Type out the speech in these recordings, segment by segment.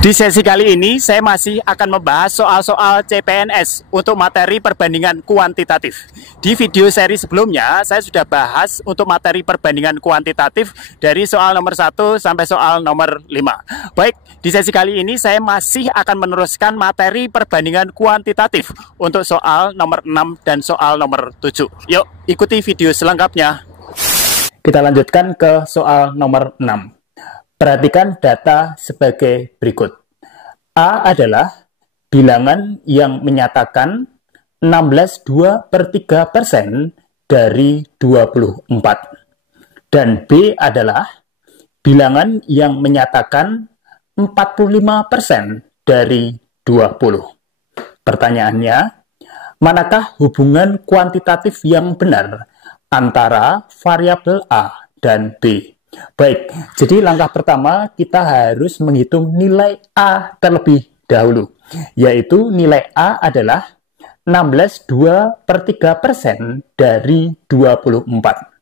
Di sesi kali ini, saya masih akan membahas soal-soal CPNS untuk materi perbandingan kuantitatif. Di video seri sebelumnya, saya sudah bahas untuk materi perbandingan kuantitatif dari soal nomor 1 sampai soal nomor 5. Baik, di sesi kali ini saya masih akan meneruskan materi perbandingan kuantitatif untuk soal nomor 6 dan soal nomor 7. Yuk, ikuti video selengkapnya. Kita lanjutkan ke soal nomor 6. Perhatikan data sebagai berikut. A adalah bilangan yang menyatakan 16,2/3% dari 24. Dan B adalah bilangan yang menyatakan 45% dari 20. Pertanyaannya, manakah hubungan kuantitatif yang benar antara variabel A dan B? Baik, jadi langkah pertama kita harus menghitung nilai A terlebih dahulu, yaitu nilai A adalah 16,2/3% dari 24.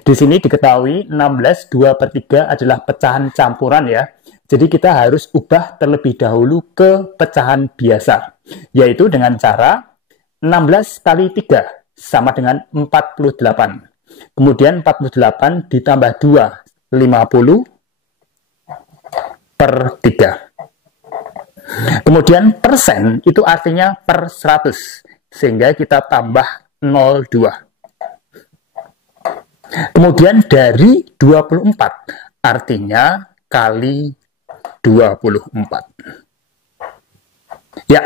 Di sini diketahui 16,2/3 adalah pecahan campuran ya, jadi kita harus ubah terlebih dahulu ke pecahan biasa, yaitu dengan cara 16 kali 3 sama dengan 48. Kemudian 48 ditambah 2, 50/3. Kemudian persen itu artinya per 100, sehingga kita tambah 0,2. Kemudian dari 24, artinya kali 24. Ya,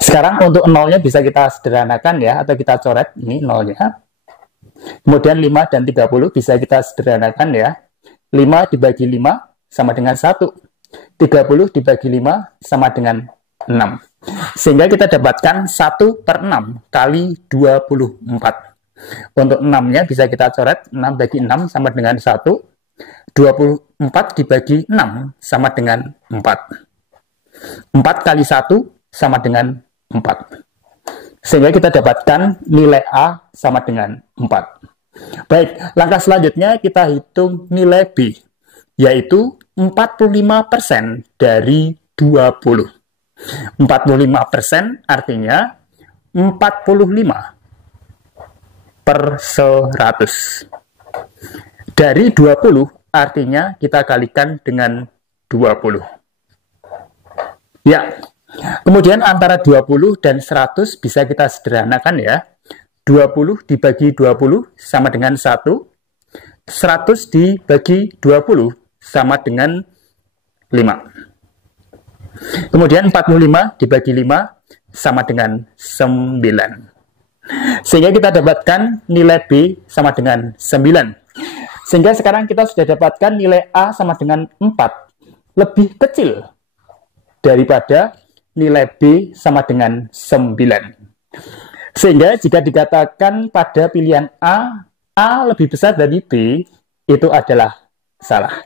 sekarang untuk nolnya bisa kita sederhanakan ya, atau kita coret ini nolnya. Kemudian 5 dan 30 bisa kita sederhanakan ya. 5 dibagi 5 sama dengan 1. 30 dibagi 5 sama dengan 6. Sehingga kita dapatkan 1/6 kali 24. Untuk 6-nya bisa kita coret. 6 bagi 6 sama dengan 1. 24 dibagi 6 sama dengan 4. 4 kali 1 sama dengan 4. Sehingga kita dapatkan nilai A sama dengan 4. Baik, langkah selanjutnya kita hitung nilai B, yaitu 45% dari 20. 45% artinya 45/100. Dari 20 artinya kita kalikan dengan 20. Ya, kemudian antara 20 dan 100 bisa kita sederhanakan ya. 20 dibagi 20 sama dengan 1. 100 dibagi 20 sama dengan 5. Kemudian 45 dibagi 5 sama dengan 9. Sehingga kita dapatkan nilai B sama dengan 9. Sehingga sekarang kita sudah dapatkan nilai A sama dengan 4. Lebih kecil daripada nilai B sama dengan 9. Sehingga jika dikatakan pada pilihan A lebih besar dari B, itu adalah salah.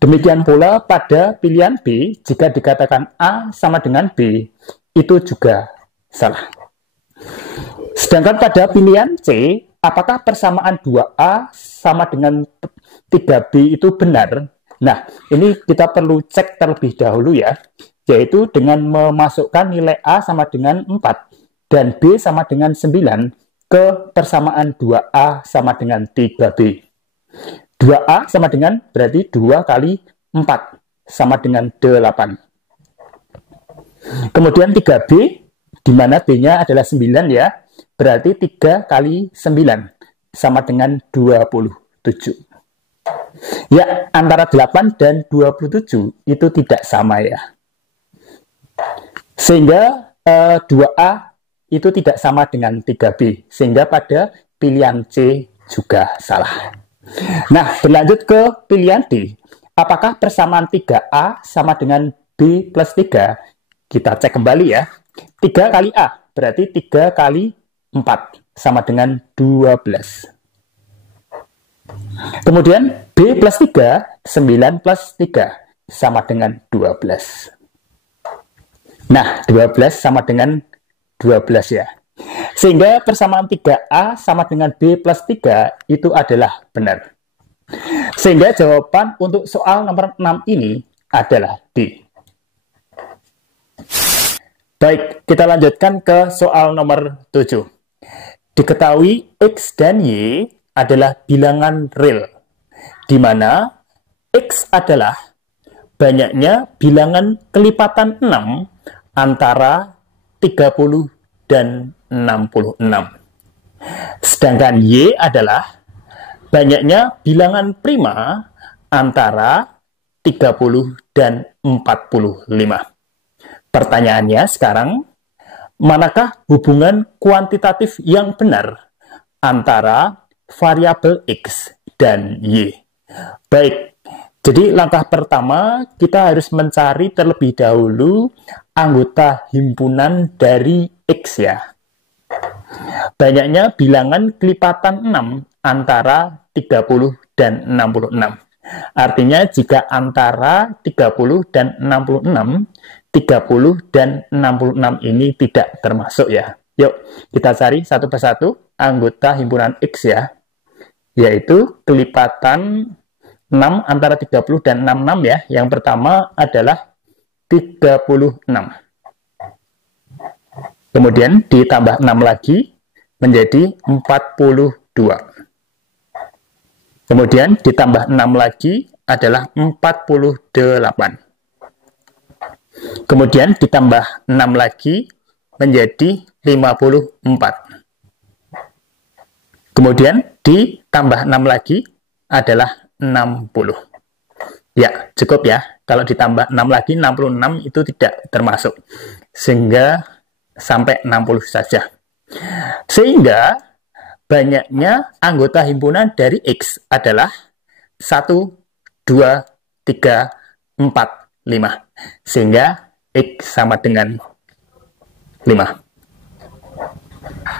Demikian pula pada pilihan B, jika dikatakan A sama dengan B, itu juga salah. Sedangkan pada pilihan C, apakah persamaan 2A sama dengan 3B itu benar? Nah, ini kita perlu cek terlebih dahulu ya, yaitu dengan memasukkan nilai A sama dengan 4 dan B sama dengan 9 ke persamaan 2A sama dengan 3B. 2A sama dengan berarti 2 kali 4 sama dengan 8. Kemudian 3B, di mana B-nya adalah 9 ya, berarti 3 kali 9 sama dengan 27. Ya, antara 8 dan 27 itu tidak sama ya. Sehingga 2A itu tidak sama dengan 3B. Sehingga pada pilihan C juga salah. Nah, berlanjut ke pilihan D. Apakah persamaan 3A sama dengan B plus 3? Kita cek kembali ya. 3 kali A berarti 3 kali 4 sama dengan 12. Kemudian B plus 3, 9 plus 3 sama dengan 12. Nah, 12 sama dengan 12 ya. Sehingga persamaan 3A sama dengan B plus 3 itu adalah benar. Sehingga jawaban untuk soal nomor 6 ini adalah D. Baik, kita lanjutkan ke soal nomor 7. Diketahui X dan Y adalah bilangan real, di mana X adalah banyaknya bilangan kelipatan 6 antara 30 dan 66. Sedangkan Y adalah banyaknya bilangan prima antara 30 dan 45. Pertanyaannya sekarang, manakah hubungan kuantitatif yang benar antara variabel X dan Y? Baik, jadi langkah pertama kita harus mencari terlebih dahulu anggota himpunan dari X ya. Banyaknya bilangan kelipatan 6 antara 30 dan 66. Artinya jika antara 30 dan 66, 30 dan 66 ini tidak termasuk ya. Yuk, kita cari satu persatu anggota himpunan X ya. Yaitu kelipatan 6 antara 30 dan 66 ya. Yang pertama adalah 36. Kemudian ditambah 6 lagi menjadi 42. Kemudian ditambah 6 lagi adalah 48. Kemudian ditambah 6 lagi menjadi 54. Kemudian ditambah 6 lagi adalah 60. Ya, cukup ya. Kalau ditambah 6 lagi, 66 itu tidak termasuk. Sehingga sampai 60 saja. Sehingga banyaknya anggota himpunan dari X adalah 1, 2, 3, 4, 5. Sehingga X sama dengan 5.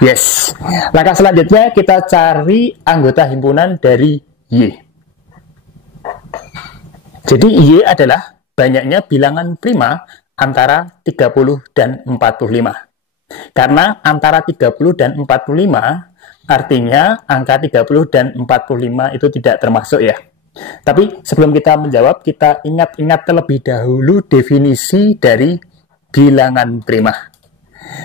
Yes. Langkah selanjutnya kita cari anggota himpunan dari Y. Jadi Y adalah banyaknya bilangan prima antara 30 dan 45. Karena antara 30 dan 45 artinya angka 30 dan 45 itu tidak termasuk ya. Tapi sebelum kita menjawab, kita ingat-ingat terlebih dahulu definisi dari bilangan prima.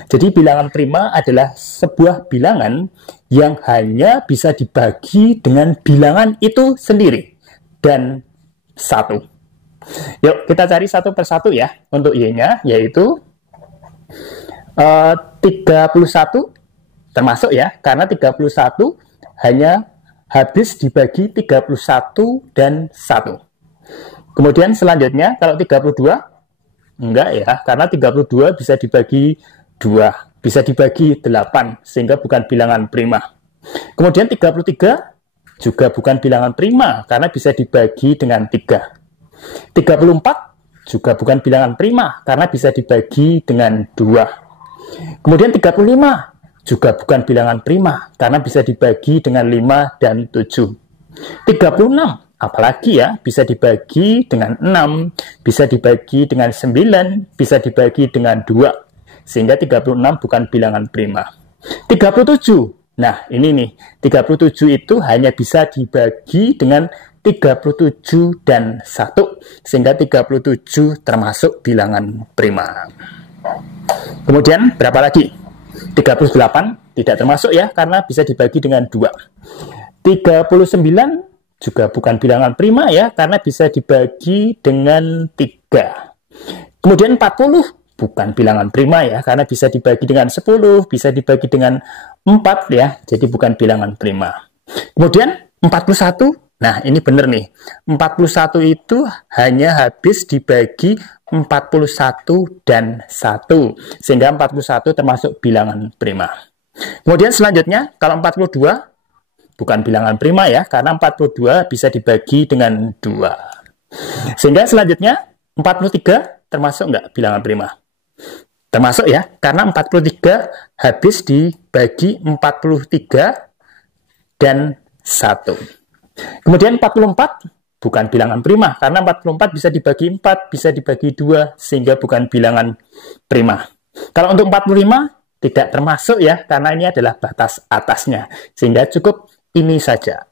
Jadi bilangan prima adalah sebuah bilangan yang hanya bisa dibagi dengan bilangan itu sendiri dan 1. Yuk kita cari satu persatu ya untuk Y-nya, yaitu 31 termasuk ya, karena 31 hanya habis dibagi 31 dan 1. Kemudian selanjutnya kalau 32 enggak ya, karena 32 bisa dibagi 2, bisa dibagi 8 sehingga bukan bilangan prima. Kemudian 33 juga bukan bilangan prima karena bisa dibagi dengan 3. 34 juga bukan bilangan prima karena bisa dibagi dengan 2. Kemudian 35 juga bukan bilangan prima karena bisa dibagi dengan 5 dan 7. 36 apalagi ya, bisa dibagi dengan 6, bisa dibagi dengan 9, bisa dibagi dengan 2. Sehingga 36 bukan bilangan prima. 37. Nah, ini nih, 37 itu hanya bisa dibagi dengan 37 dan 1. Sehingga 37 termasuk bilangan prima. Kemudian berapa lagi? 38 tidak termasuk ya, karena bisa dibagi dengan 2. 39 juga bukan bilangan prima ya, karena bisa dibagi dengan 3. Kemudian 40 bukan bilangan prima ya, karena bisa dibagi dengan 10, bisa dibagi dengan 4 ya, jadi bukan bilangan prima. Kemudian 41, nah ini benar nih, 41 itu hanya habis dibagi 41 dan 1, sehingga 41 termasuk bilangan prima. Kemudian selanjutnya, kalau 42 bukan bilangan prima ya, karena 42 bisa dibagi dengan 2. Sehingga selanjutnya, 43 termasuk nggak bilangan prima? Termasuk ya, karena 43 habis dibagi 43 dan 1. Kemudian 44 bukan bilangan prima, karena 44 bisa dibagi 4, bisa dibagi 2, sehingga bukan bilangan prima. Kalau untuk 45, tidak termasuk ya, karena ini adalah batas atasnya. Sehingga cukup ini saja.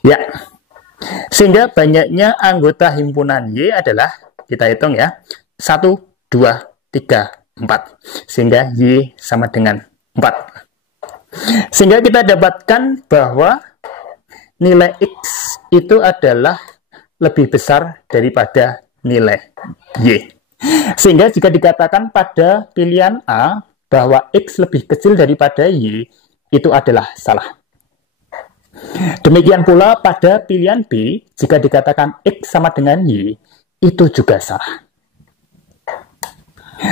Ya, Sehingga banyaknya anggota himpunan Y adalah, kita hitung ya, 1, 2, 3, 4. Sehingga Y sama dengan 4. Sehingga kita dapatkan bahwa nilai X itu adalah lebih besar daripada nilai Y. Sehingga jika dikatakan pada pilihan A bahwa X lebih kecil daripada Y, itu adalah salah. Demikian pula pada pilihan B, jika dikatakan X sama dengan Y, itu juga salah.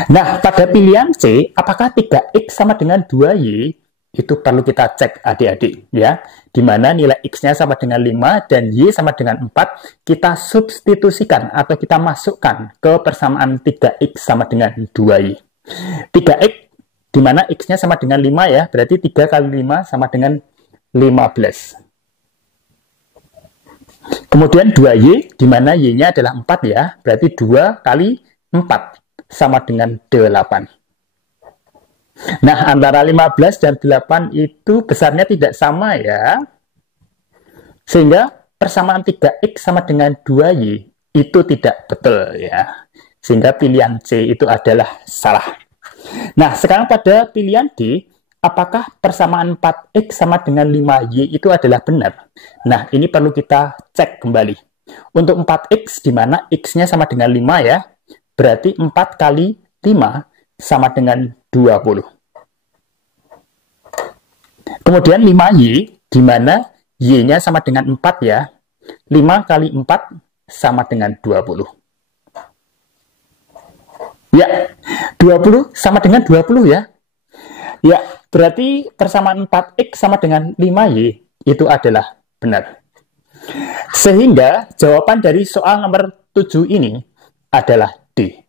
Nah, pada pilihan C, apakah 3X sama dengan 2Y? Itu perlu kita cek adik-adik ya, di mana nilai X-nya sama dengan 5 dan Y sama dengan 4, kita substitusikan atau kita masukkan ke persamaan 3X sama dengan 2Y. 3X di mana X-nya sama dengan 5 ya, berarti 3 kali 5 sama dengan 15. Kemudian 2Y di mana Y-nya adalah 4 ya, berarti 2 kali 4 sama dengan 8. Nah, antara 15 dan 8 itu besarnya tidak sama ya. Sehingga persamaan 3X sama dengan 2Y itu tidak betul ya. Sehingga pilihan C itu adalah salah. Nah, sekarang pada pilihan D, apakah persamaan 4X sama dengan 5Y itu adalah benar? Nah, ini perlu kita cek kembali. Untuk 4X di mana X-nya sama dengan 5 ya, berarti 4 kali 5 sama dengan 20. Kemudian 5Y, di mana Y-nya sama dengan 4 ya. 5 kali 4 sama dengan 20. Ya, 20 sama dengan 20 ya. Ya, berarti persamaan 4X sama dengan 5Y itu adalah benar. Sehingga jawaban dari soal nomor 7 ini adalah D.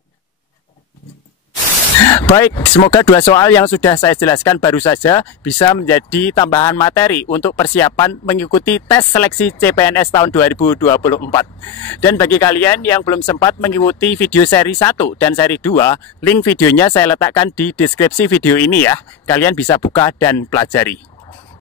Baik, semoga dua soal yang sudah saya jelaskan baru saja bisa menjadi tambahan materi untuk persiapan mengikuti tes seleksi CPNS tahun 2024. Dan bagi kalian yang belum sempat mengikuti video seri 1 dan seri 2, link videonya saya letakkan di deskripsi video ini ya. Kalian bisa buka dan pelajari.